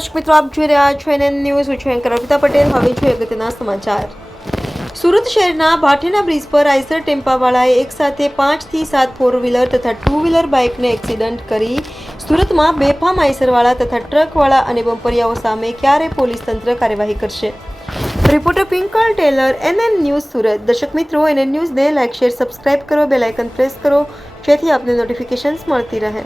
દર્શક મિત્રો, આપ જોઈ રહ્યા છો NN ન્યૂઝ. હું છું એન્કર અર્પિતા પટેલ. હવે જોઈએ અગત્યના સમાચાર. સુરત શહેરના ભાટેના બ્રિજ પર આઈસર ટેમ્પાવાળાએ એક સાથે 5 થી 7 ફોર વ્હીલર તથા ટુ વ્હીલર બાઇકને એક્સિડન્ટ કરી. સુરતમાં બેફામ આઈસરવાળા તથા ટ્રકવાળા અને બમ્પરિયાઓ સામે ક્યારે પોલીસ તંત્ર કાર્યવાહી કરશે? Reporter Pinkal Tailor, NN news Surat. દર્શક મિત્રો, NN ન્યૂઝને લાઇક, શેર, સબસ્ક્રાઇબ કરો, બેલ આઇકન પ્રેસ કરો જેથી આપને નોટિફિકેશન્સ મળતી રહે.